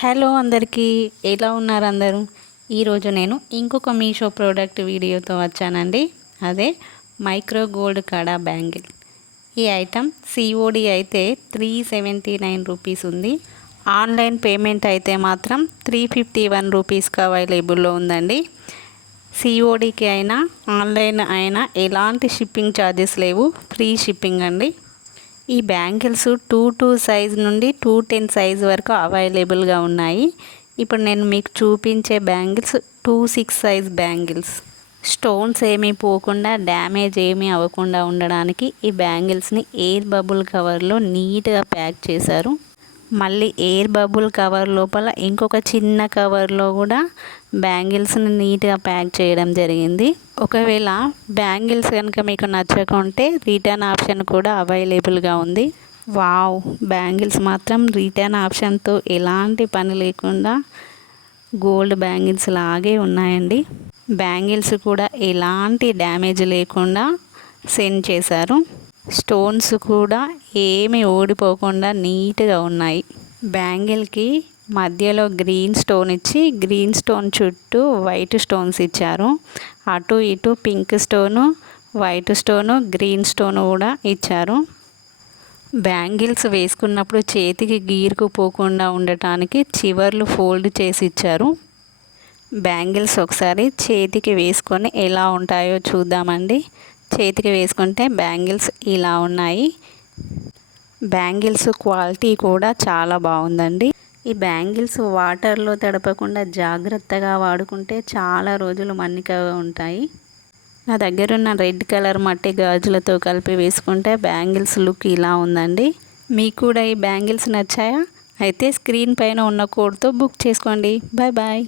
Hello అందరికీ, ఎలా ఉన్నారు అందరూ? ఈరోజు నేను ఇంకొక మీషో ప్రోడక్ట్ వీడియోతో వచ్చానండి. అదే మైక్రో గోల్డ్ కడా బ్యాంగిల్. ఈ ఐటమ్ సిఓడి అయితే 379 రూపీస్ ఉంది. ఆన్లైన్ పేమెంట్ అయితే మాత్రం 351 రూపీస్కి అవైలబుల్లో ఉందండి. సిఓడికి అయినా ఆన్లైన్ అయినా ఎలాంటి షిప్పింగ్ ఛార్జెస్ లేవు, ఫ్రీ షిప్పింగ్ అండి. ఈ బ్యాంగిల్స్ 22 సైజ్ నుండి 210 సైజ్ వరకు అవైలబుల్గా ఉన్నాయి. ఇప్పుడు నేను మీకు చూపించే బ్యాంగిల్స్ 26 సైజ్ బ్యాంగిల్స్. స్టోన్స్ ఏమీ పోకుండా, డ్యామేజ్ ఏమీ అవ్వకుండా ఉండడానికి ఈ బ్యాంగిల్స్ని ఎయిర్ బబుల్ కవర్లో నీట్గా ప్యాక్ చేశారు. మళ్ళీ ఎయిర్ బబుల్ కవర్ లోపల ఇంకొక చిన్న కవర్లో కూడా బ్యాంగిల్స్ని నీట్గా ప్యాక్ చేయడం జరిగింది. ఒకవేళ బ్యాంగిల్స్ కనుక మీకు నచ్చకుంటే రిటర్న్ ఆప్షన్ కూడా అవైలబుల్గా ఉంది. వావ్, బ్యాంగిల్స్ మాత్రం రిటర్న్ ఆప్షన్తో ఎలాంటి పని లేకుండా గోల్డ్ బ్యాంగిల్స్ లాగే ఉన్నాయండి. బ్యాంగిల్స్ కూడా ఎలాంటి డ్యామేజ్ లేకుండా సెండ్ చేశారు. స్టోన్స్ కూడా ఏమి ఓడిపోకుండా నీట్గా ఉన్నాయి. బ్యాంగిల్కి మధ్యలో గ్రీన్ స్టోన్ ఇచ్చి, గ్రీన్ స్టోన్ చుట్టూ వైట్ స్టోన్స్ ఇచ్చారు. అటు ఇటు pink stone, white stone, green stone కూడా ఇచ్చారు. బ్యాంగిల్స్ వేసుకున్నప్పుడు చేతికి గీరుకుపోకుండా ఉండటానికి చివర్లు ఫోల్డ్ చేసి ఇచ్చారు. బ్యాంగిల్స్ ఒకసారి చేతికి వేసుకొని ఎలా ఉంటాయో చూద్దామండి. చేతికి వేసుకుంటే బ్యాంగిల్స్ ఇలా ఉన్నాయి. బ్యాంగిల్స్ క్వాలిటీ కూడా చాలా బాగుందండి. ఈ బ్యాంగిల్స్ వాటర్లో తడపకుండా జాగ్రత్తగా వాడుకుంటే చాలా రోజులు మన్నికగా ఉంటాయి. నా దగ్గర ఉన్న రెడ్ కలర్ మట్టి గాజులతో కలిపి వేసుకుంటే బ్యాంగిల్స్ లుక్ ఇలా ఉందండి. మీకు కూడా ఈ బ్యాంగిల్స్ నచ్చాయా? అయితే స్క్రీన్ పైన ఉన్న కోడ్తో బుక్ చేసుకోండి. Bye bye.